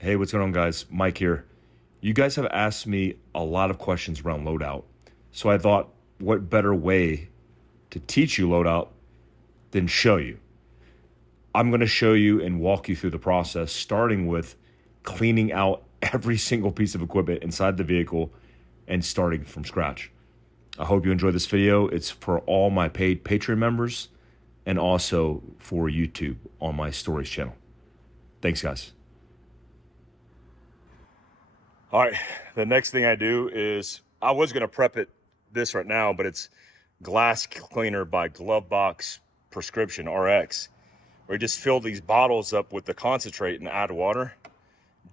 Hey, what's going on, guys? Mike here. You guys have asked me a lot of questions around Loadout. So I thought, what better way to teach you Loadout than show you? I'm going to show you and walk you through the process, starting with cleaning out every single piece of equipment inside the vehicle and starting from scratch. I hope you enjoy this video. It's for all my paid Patreon members and also for YouTube on my stories channel. Thanks, guys. All right, the next thing I do is, I was gonna prep this right now, but it's glass cleaner by Glovebox Prescription RX, where you just fill these bottles up with the concentrate and add water.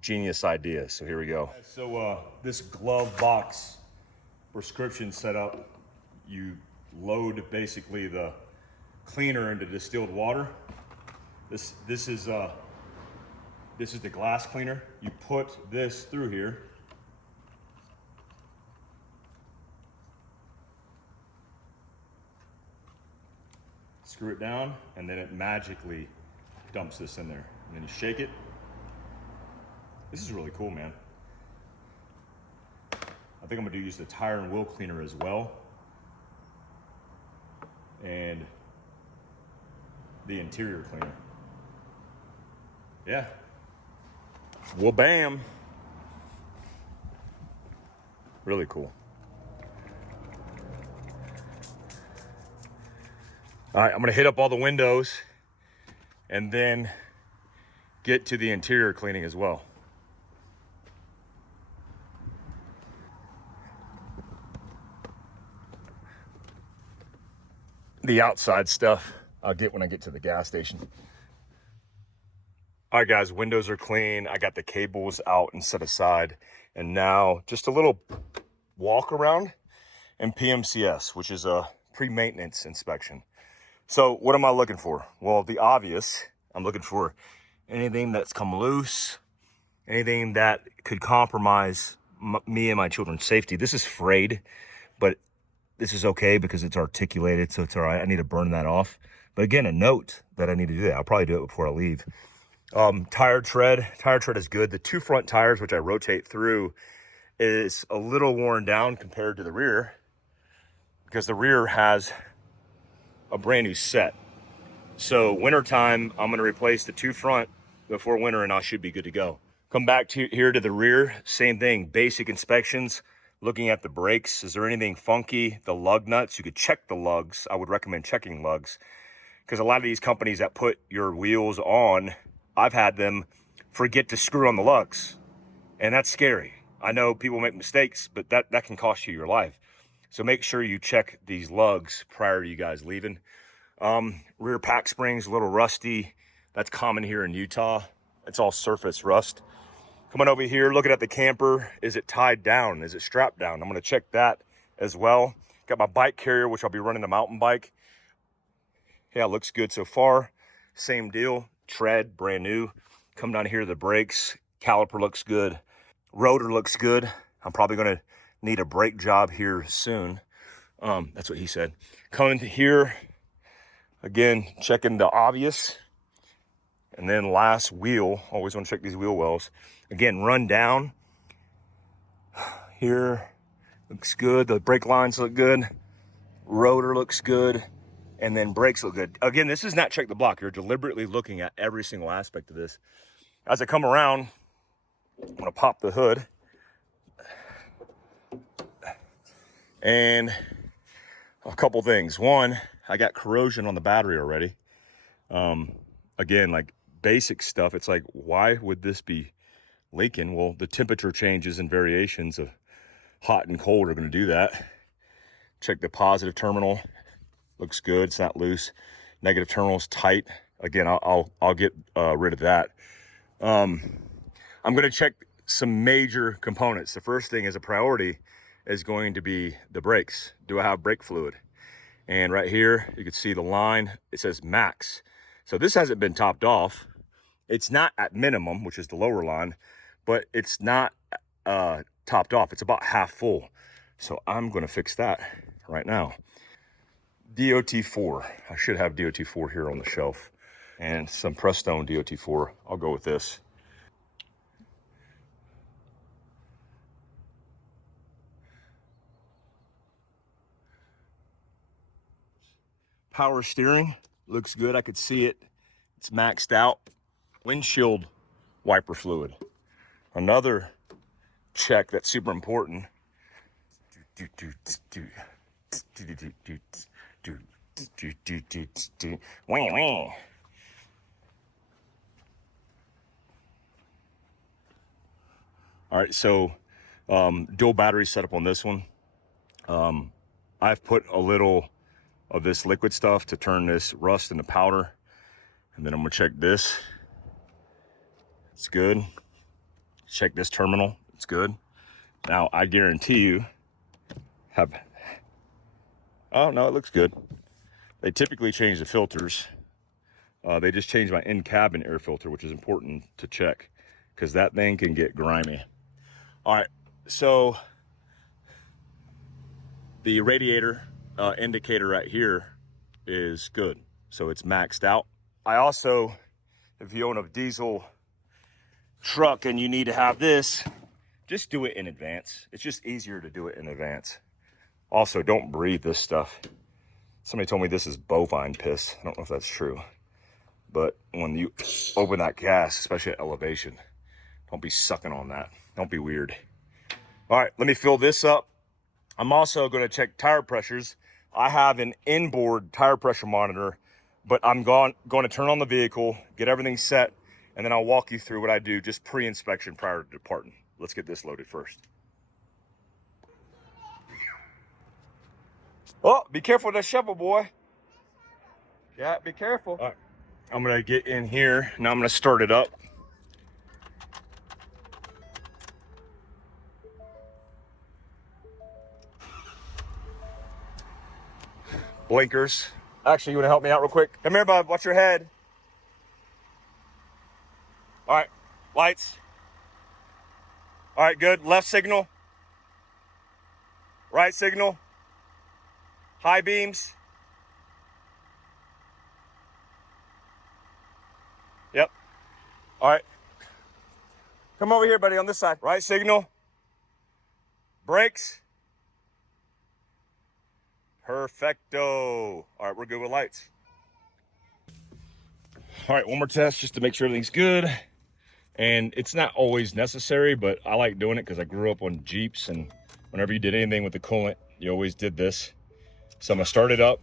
Genius idea, so here we go. So this Glovebox Prescription setup, you load basically the cleaner into distilled water. This is the glass cleaner. You put this through here. Screw it down, and then it magically dumps this in there. And then you shake it. This is really cool, man. I think I'm gonna use the tire and wheel cleaner as well. And the interior cleaner. Yeah. Well, bam. Really cool. All right, I'm gonna hit up all the windows and then get to the interior cleaning as well. The outside stuff I'll get when I get to the gas station. All right, guys, windows are clean. I got the cables out and set aside. And now just a little walk around and PMCS, which is a pre-maintenance inspection. So what am I looking for? Well, the obvious, I'm looking for anything that's come loose, anything that could compromise me and my children's safety. This is frayed, but this is okay because it's articulated, so it's all right. I need to burn that off. But again, a note that I need to do that. I'll probably do it before I leave. Tire tread is good. The two front tires, which I rotate through, is a little worn down compared to the rear because the rear has a brand new set. So wintertime, I'm going to replace the two front before winter and I should be good to go. Come back to here to the rear, same thing, basic inspections, looking at the brakes. Is there anything funky? The lug nuts, you could check the lugs. I would recommend checking lugs because a lot of these companies that put your wheels on, I've had them forget to screw on the lugs, and that's scary. I know people make mistakes, but that can cost you your life. So make sure you check these lugs prior to you guys leaving. Rear pack springs, a little rusty. That's common here in Utah. It's all surface rust. Coming over here, looking at the camper. Is it tied down? Is it strapped down? I'm gonna check that as well. Got my bike carrier, which I'll be running a mountain bike. Yeah, looks good so far. Same deal. Tread, brand new. Come down here to the brakes. Caliper looks good. Rotor looks good. I'm probably gonna need a brake job here soon. That's what he said. Coming to here, again, checking the obvious. And then last wheel, always wanna check these wheel wells. Again, run down. Here, looks good. The brake lines look good. Rotor looks good. And then brakes look good. Again, this is not check the block. You're deliberately looking at every single aspect of this. As I come around, I'm gonna pop the hood. And a couple things. One, I got corrosion on the battery already. Again, like basic stuff. It's like, why would this be leaking? Well, the temperature changes and variations of hot and cold are gonna do that. Check the positive terminal. Looks good, it's not loose. Negative terminal's tight. Again, I'll get rid of that. I'm gonna check some major components. The first thing as a priority is going to be the brakes. Do I have brake fluid? And right here, you can see the line, it says max. So this hasn't been topped off. It's not at minimum, which is the lower line, but it's not topped off. It's about half full. So I'm gonna fix that right now. DOT4. I should have DOT4 here on the shelf. And some Prestone DOT4. I'll go with this. Power steering looks good. I could see it. It's maxed out. Windshield wiper fluid. Another check that's super important. All right, so dual battery setup on this one. I've put a little of this liquid stuff to turn this rust into powder. And then I'm gonna check this. It's good. Check this terminal, it's good. Now, I guarantee you oh no, it looks good. They typically change the filters. They just changed my in-cabin air filter, which is important to check because that thing can get grimy. All right, so the radiator indicator right here is good. So it's maxed out. I also, if you own a diesel truck and you need to have this, just do it in advance. It's just easier to do it in advance. Also, don't breathe this stuff. Somebody told me this is bovine piss. I don't know if that's true. But when you open that gas, especially at elevation, don't be sucking on that. Don't be weird. All right, let me fill this up. I'm also gonna check tire pressures. I have an inboard tire pressure monitor, but I'm going to turn on the vehicle, get everything set, and then I'll walk you through what I do just pre-inspection prior to departing. Let's get this loaded first. Oh, be careful with that shovel, boy. Yeah, be careful. All right, I'm gonna get in here. Now I'm gonna start it up. Blinkers. Actually, you wanna help me out real quick? Come here, bud, watch your head. All right, lights. All right, good. Left signal. Right signal. High beams. Yep. All right. Come over here, buddy, on this side. Right signal. Brakes. Perfecto. All right, we're good with lights. All right, one more test just to make sure everything's good. And it's not always necessary, but I like doing it because I grew up on Jeeps, and whenever you did anything with the coolant, you always did this. So I'm gonna start it up.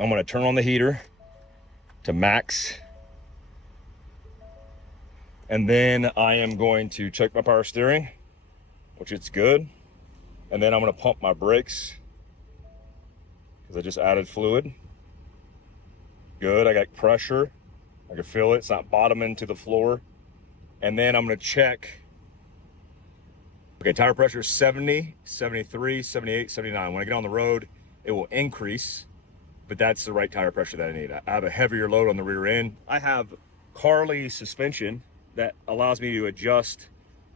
I'm gonna turn on the heater to max. And then I am going to check my power steering, which it's good. And then I'm gonna pump my brakes because I just added fluid. Good, I got pressure. I can feel it, it's not bottoming to the floor. And then I'm gonna check. Okay, tire pressure is 70, 73, 78, 79. When I get on the road, it will increase, but that's the right tire pressure that I need. I have a heavier load on the rear end. I have Carly suspension that allows me to adjust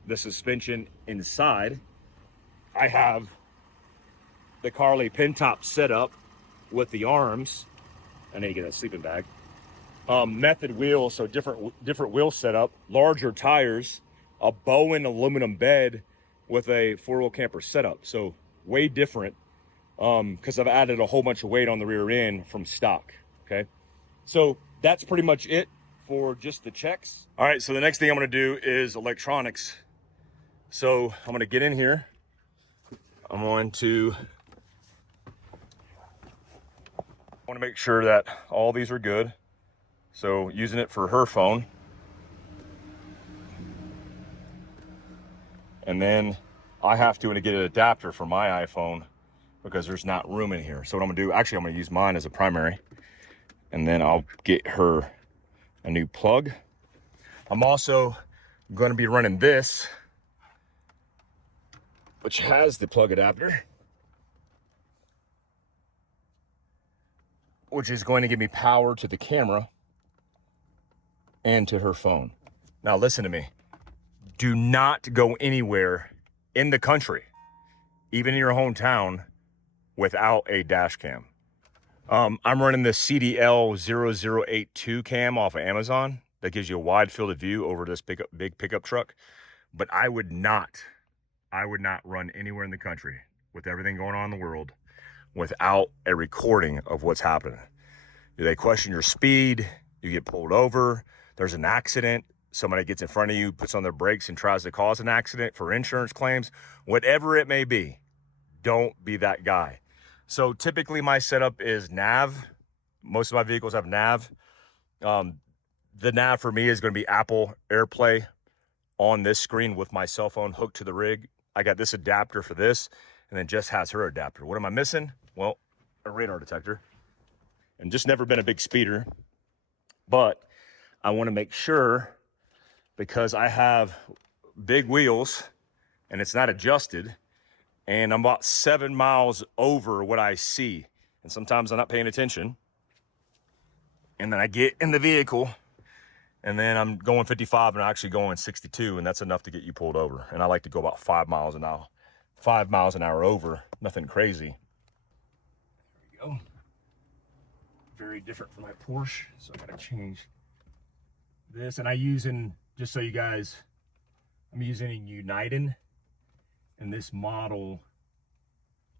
the suspension inside. I have the Carly pin top setup with the arms. I need to get a sleeping bag. Method wheel, so different wheel setup, larger tires, a Bowen aluminum bed with a four-wheel camper setup. So way different because I've added a whole bunch of weight on the rear end from stock, okay? So that's pretty much it for just the checks. All right, so the next thing I'm gonna do is electronics. So I'm gonna get in here. I'm going to make sure that all these are good. So using it for her phone. And then I have to get an adapter for my iPhone because there's not room in here. So what I'm gonna do, actually I'm gonna use mine as a primary, and then I'll get her a new plug. I'm also gonna be running this, which has the plug adapter, which is going to give me power to the camera and to her phone. Now listen to me. Do not go anywhere in the country, even in your hometown, without a dash cam. I'm running the CDL0082 cam off of Amazon that gives you a wide field of view over this big pickup truck. But I would not run anywhere in the country with everything going on in the world without a recording of what's happening. They question your speed, you get pulled over, there's an accident, somebody gets in front of you, puts on their brakes and tries to cause an accident for insurance claims, whatever it may be, don't be that guy. So typically my setup is nav. Most of my vehicles have nav. The nav for me is going to be Apple AirPlay on this screen with my cell phone hooked to the rig. I got this adapter for this, and then Jess has her adapter. What am I missing? Well, a radar detector. And just never been a big speeder, but I want to make sure, because I have big wheels and it's not adjusted, and I'm about 7 miles over what I see. And sometimes I'm not paying attention. And then I get in the vehicle and then I'm going 55 and I'm actually going 62, and that's enough to get you pulled over. And I like to go about 5 miles an hour. 5 miles an hour over, nothing crazy. There we go. Very different from my Porsche, so I gotta change this. And just so you guys, I'm using a United, and this model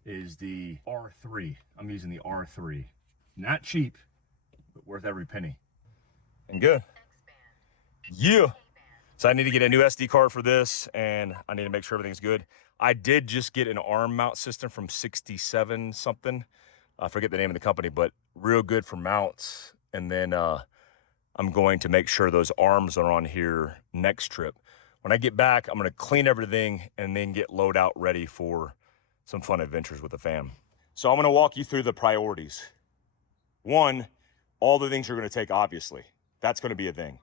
is the R3. I'm using the R3. Not cheap, but worth every penny. And good. Yeah. So I need to get a new SD card for this, and I need to make sure everything's good. I did just get an arm mount system from 67 something. I forget the name of the company, but real good for mounts. And then I'm going to make sure those arms are on here next trip. When I get back, I'm going to clean everything and then get Loadout ready for some fun adventures with the fam. So I'm going to walk you through the priorities. One, all the things you're going to take, obviously. That's going to be a thing.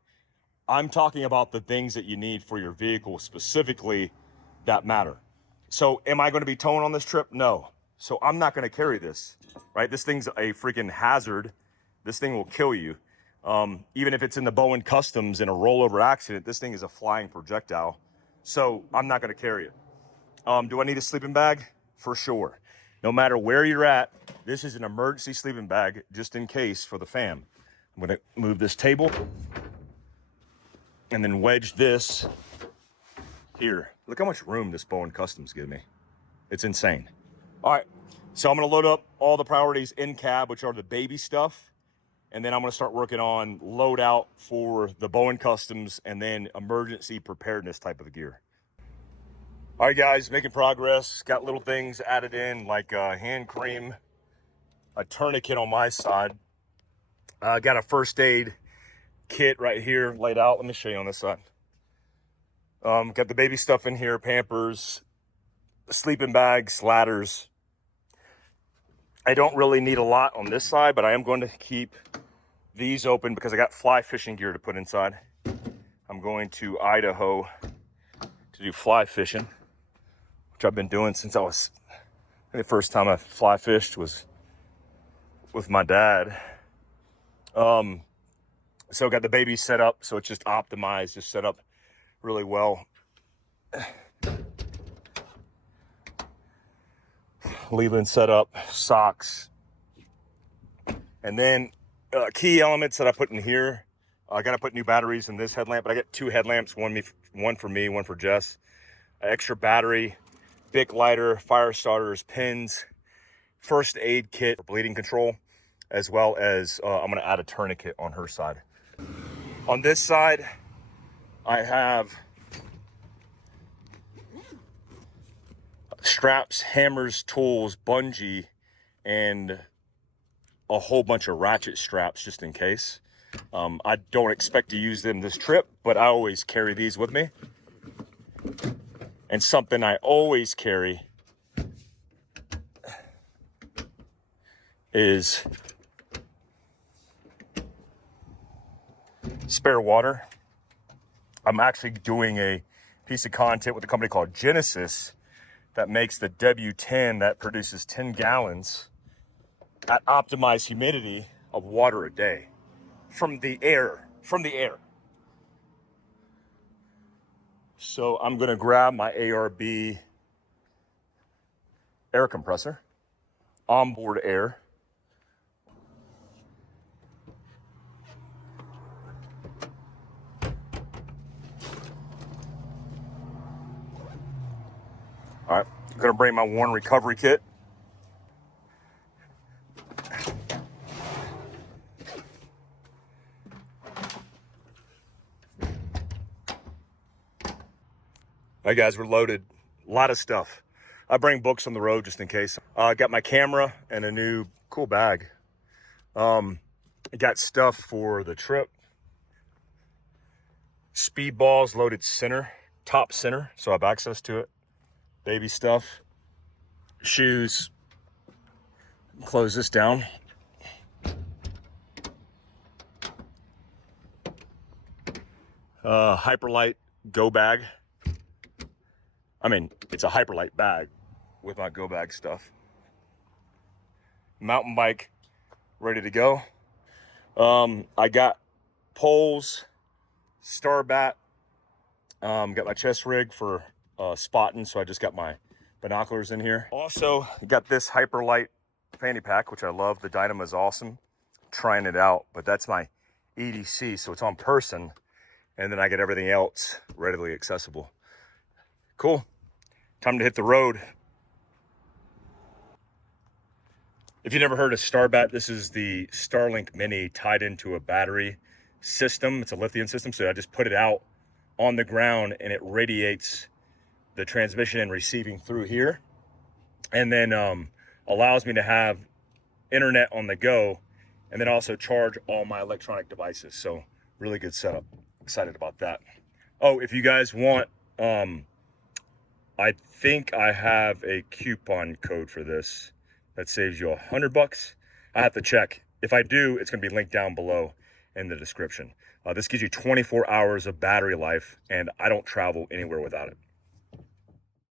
I'm talking about the things that you need for your vehicle specifically that matter. So am I going to be towing on this trip? No. So I'm not going to carry this, right? This thing's a freaking hazard. This thing will kill you. Even if it's in the Bowen Customs in a rollover accident, this thing is a flying projectile. So I'm not going to carry it. Do I need a sleeping bag? For sure. No matter where you're at, this is an emergency sleeping bag just in case for the fam. I'm going to move this table and then wedge this here. Look how much room this Bowen Customs give me. It's insane. All right, so I'm gonna load up all the priorities in cab, which are the baby stuff. And then I'm gonna start working on Loadout for the Bowen Customs and then emergency preparedness type of gear. All right, guys, making progress. Got little things added in like hand cream, a tourniquet on my side. Got a first aid kit right here laid out. Let me show you on this side. Got the baby stuff in here, Pampers, sleeping bags, ladders. I don't really need a lot on this side, but I am going to keep these open because I got fly fishing gear to put inside. I'm going to Idaho to do fly fishing, which I've been doing since the first time I fly fished was with my dad. So got the baby set up, so it's just optimized, just set up really well. Leland set up, socks. And then key elements that I put in here. I got to put new batteries in this headlamp, but I got 2 headlamps, one for me, one for Jess. An extra battery, Bic lighter, fire starters, pins, first aid kit for bleeding control, as well as I'm going to add a tourniquet on her side. On this side, I have straps, hammers, tools, bungee, and a whole bunch of ratchet straps just in case. I don't expect to use them this trip, but I always carry these with me. And something I always carry is spare water. I'm actually doing a piece of content with a company called Genesis that makes the W10 that produces 10 gallons at optimized humidity of water a day from the air. So I'm gonna grab my ARB air compressor, onboard air. All right, I'm gonna bring my Warren recovery kit. All right, guys, we're loaded. A lot of stuff. I bring books on the road just in case. I got my camera and a new cool bag. I got stuff for the trip. Speed balls loaded center, top center, so I have access to it. Baby stuff, shoes. Close this down. Hyperlight go bag. I mean, it's a Hyperlight bag with my go bag stuff. Mountain bike ready to go. I got poles, star bat. Got my chest rig for spotting, so I just got my binoculars in here. Also got this Hyperlight fanny pack, which I love. The Dynamo is awesome. Trying it out, but that's my EDC, so it's on person, and then I get everything else readily accessible. Cool. Time to hit the road. If you never heard of Starbat, this is the Starlink Mini tied into a battery system. It's a lithium system, so I just put it out on the ground and it radiates the transmission and receiving through here, and then allows me to have internet on the go, and then also charge all my electronic devices. So really good setup. Excited about that. Oh, if you guys want, I think I have a coupon code for this that saves you $100. I have to check. If I do, it's going to be linked down below in the description. This gives you 24 hours of battery life, and I don't travel anywhere without it.